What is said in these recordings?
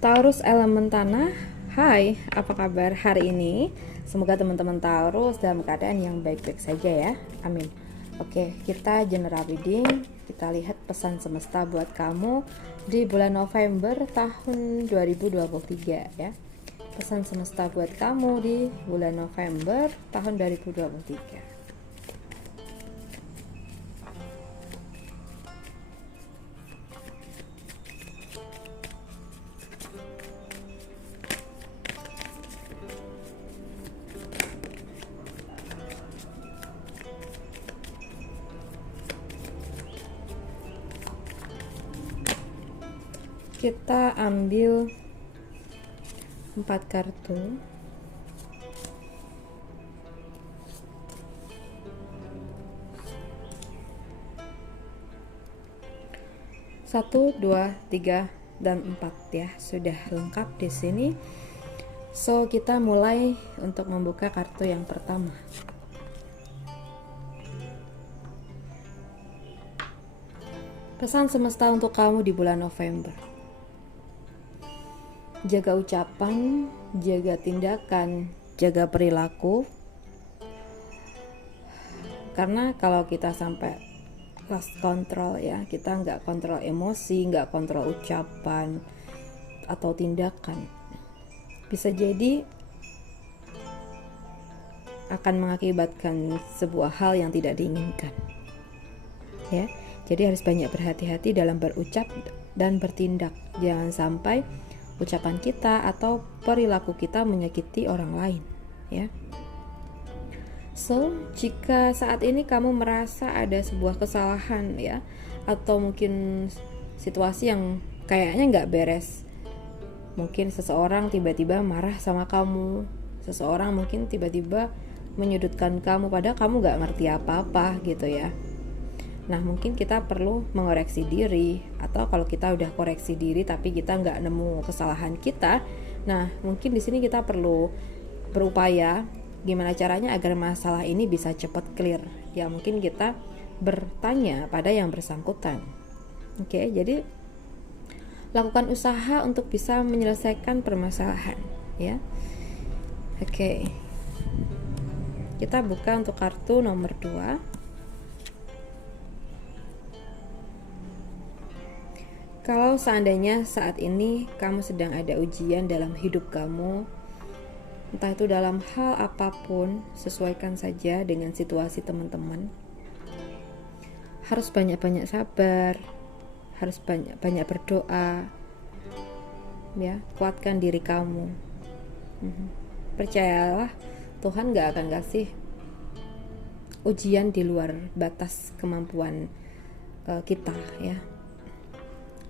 Taurus elemen tanah, hai, apa kabar hari ini? Semoga teman-teman Taurus dalam keadaan yang baik-baik saja ya, amin. Oke, kita general reading, kita lihat pesan semesta buat kamu di bulan November tahun 2023 ya. Pesan semesta buat kamu di bulan November tahun 2023. Kita ambil 4 kartu. Satu, dua, tiga, dan 4 ya, sudah lengkap di sini. So kita mulai untuk membuka kartu yang pertama. Pesan semesta untuk kamu di bulan November. Jaga ucapan, jaga tindakan, jaga perilaku. Karena kalau kita sampai lost control ya, kita nggak kontrol emosi, nggak kontrol ucapan atau tindakan, bisa jadi akan mengakibatkan sebuah hal yang tidak diinginkan ya. Jadi harus banyak berhati-hati dalam berucap dan bertindak. Jangan sampai ucapan kita atau perilaku kita menyakiti orang lain ya. So, jika saat ini kamu merasa ada sebuah kesalahan ya, atau mungkin situasi yang kayaknya nggak beres, mungkin seseorang tiba-tiba marah sama kamu, seseorang mungkin tiba-tiba menyudutkan kamu padahal kamu nggak ngerti apa-apa gitu ya. Nah, mungkin kita perlu mengoreksi diri, atau kalau kita udah koreksi diri tapi kita nggak nemu kesalahan kita, nah mungkin di sini kita perlu berupaya gimana caranya agar masalah ini bisa cepat clear. Ya mungkin kita bertanya pada yang bersangkutan. Oke, jadi lakukan usaha untuk bisa menyelesaikan permasalahan ya. Oke. Kita buka untuk kartu nomor 2. Kalau seandainya saat ini kamu sedang ada ujian dalam hidup kamu, entah itu dalam hal apapun, sesuaikan saja dengan situasi teman-teman. Harus banyak-banyak sabar, harus banyak-banyak berdoa, ya, kuatkan diri kamu. Percayalah, Tuhan gak akan kasih ujian di luar batas kemampuan kita ya.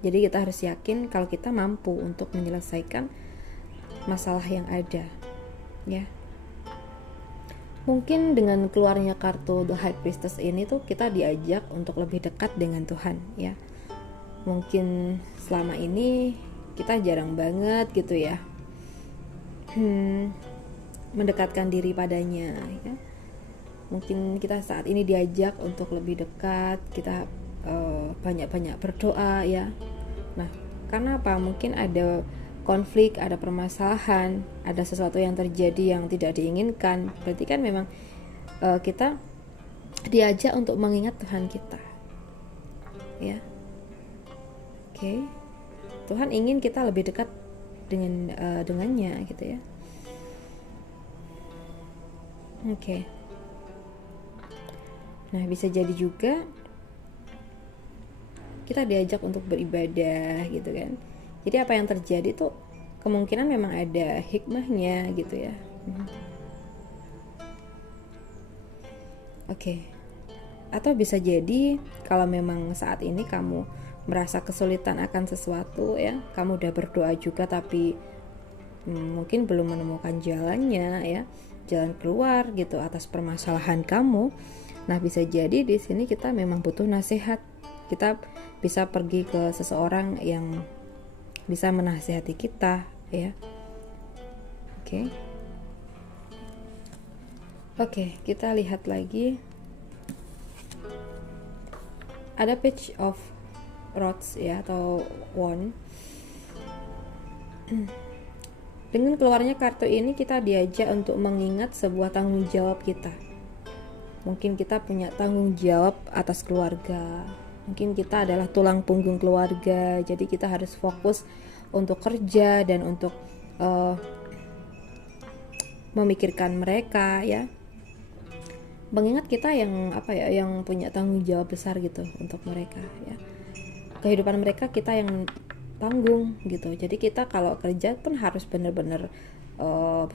Jadi kita harus yakin kalau kita mampu untuk menyelesaikan masalah yang ada ya. Mungkin dengan keluarnya kartu The High Priestess ini tuh kita diajak untuk lebih dekat dengan Tuhan ya. Mungkin selama ini kita jarang banget gitu ya mendekatkan diri padanya ya. Mungkin kita saat ini diajak untuk lebih dekat, kita banyak-banyak berdoa ya. Nah, karena apa? Mungkin ada konflik, ada permasalahan, ada sesuatu yang terjadi yang tidak diinginkan. Berarti kan memang kita diajak untuk mengingat Tuhan kita ya. Oke. Tuhan ingin kita lebih dekat dengannya gitu ya. Oke. Nah, bisa jadi juga kita diajak untuk beribadah gitu kan. Jadi apa yang terjadi tuh kemungkinan memang ada hikmahnya gitu ya. Oke. Atau bisa jadi kalau memang saat ini kamu merasa kesulitan akan sesuatu ya, kamu udah berdoa juga tapi mungkin belum menemukan jalannya ya, jalan keluar gitu atas permasalahan kamu. Nah, bisa jadi di sini kita memang butuh nasihat. Kita bisa pergi ke seseorang yang bisa menasihati kita ya. Oke, kita lihat lagi. Ada page of rods ya, atau wand. Dengan keluarnya kartu ini kita diajak untuk mengingat sebuah tanggung jawab kita. Mungkin kita punya tanggung jawab atas keluarga. Mungkin kita adalah tulang punggung keluarga. Jadi kita harus fokus untuk kerja dan untuk memikirkan mereka ya. Mengingat kita yang yang punya tanggung jawab besar gitu untuk mereka ya. Kehidupan mereka kita yang tanggung gitu. Jadi kita kalau kerja pun harus benar-benar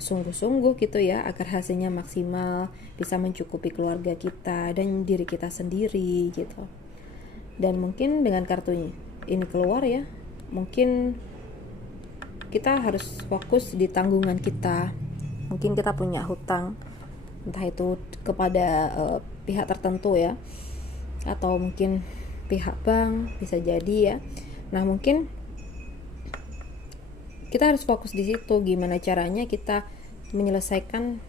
sungguh-sungguh gitu ya, agar hasilnya maksimal, bisa mencukupi keluarga kita dan diri kita sendiri gitu. Dan mungkin dengan kartu ini keluar ya, mungkin kita harus fokus di tanggungan kita. Mungkin kita punya hutang, entah itu kepada pihak tertentu ya, atau mungkin pihak bank, bisa jadi ya. Nah mungkin kita harus fokus di situ, gimana caranya kita menyelesaikan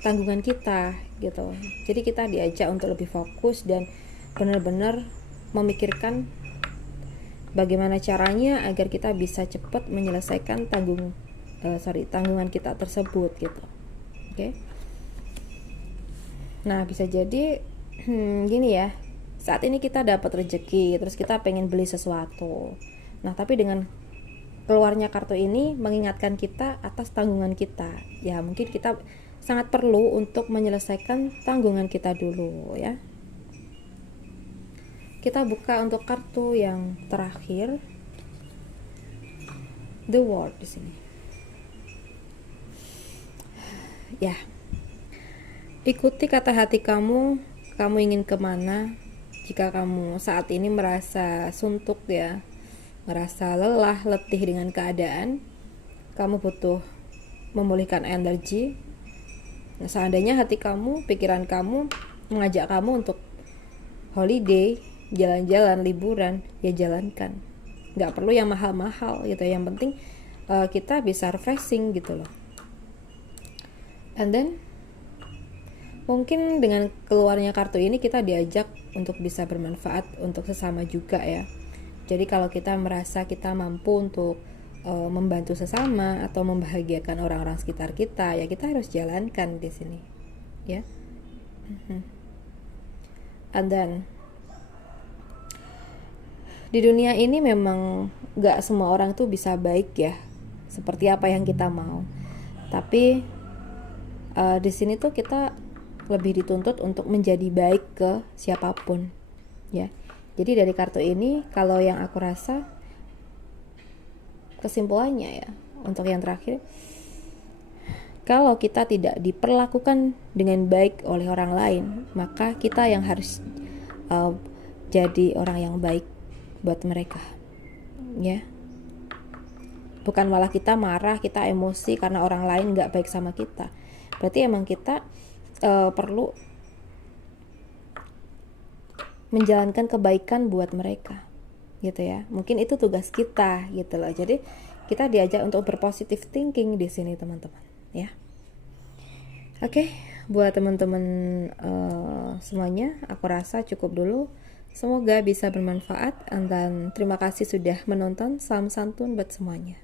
tanggungan kita gitu. Jadi kita diajak untuk lebih fokus dan benar-benar memikirkan bagaimana caranya agar kita bisa cepat menyelesaikan tanggungan kita tersebut gitu. Oke. Nah bisa jadi gini ya, saat ini kita dapat rezeki, terus kita pengen beli sesuatu. Nah tapi dengan keluarnya kartu ini mengingatkan kita atas tanggungan kita. Ya mungkin kita sangat perlu untuk menyelesaikan tanggungan kita dulu ya. Kita buka untuk kartu yang terakhir, The World di sini. Ya, ikuti kata hati kamu ingin kemana. Jika kamu saat ini merasa suntuk ya, merasa lelah, letih dengan keadaan, kamu butuh memulihkan energi. Nah, seandainya hati kamu, pikiran kamu mengajak kamu untuk holiday, jalan-jalan, liburan, ya jalankan. Nggak perlu yang mahal-mahal gitu. Yang penting kita bisa refreshing gitu loh. And then mungkin dengan keluarnya kartu ini kita diajak untuk bisa bermanfaat untuk sesama juga ya. Jadi kalau kita merasa kita mampu untuk membantu sesama atau membahagiakan orang-orang sekitar kita, ya kita harus jalankan di sini, ya. And then di dunia ini memang gak semua orang tuh bisa baik ya, seperti apa yang kita mau. Tapi di sini tuh kita lebih dituntut untuk menjadi baik ke siapapun, ya. Jadi dari kartu ini, kalau yang aku rasa kesimpulannya ya, untuk yang terakhir, kalau kita tidak diperlakukan dengan baik oleh orang lain, maka kita yang harus jadi orang yang baik buat mereka, ya. Bukan malah kita marah, kita emosi karena orang lain gak baik sama kita. Berarti emang kita perlu menjalankan kebaikan buat mereka gitu ya. Mungkin itu tugas kita gitu loh. Jadi kita diajak untuk berpositive thinking di sini teman-teman ya. Oke, buat teman-teman semuanya, aku rasa cukup dulu. Semoga bisa bermanfaat dan terima kasih sudah menonton. Salam santun buat semuanya.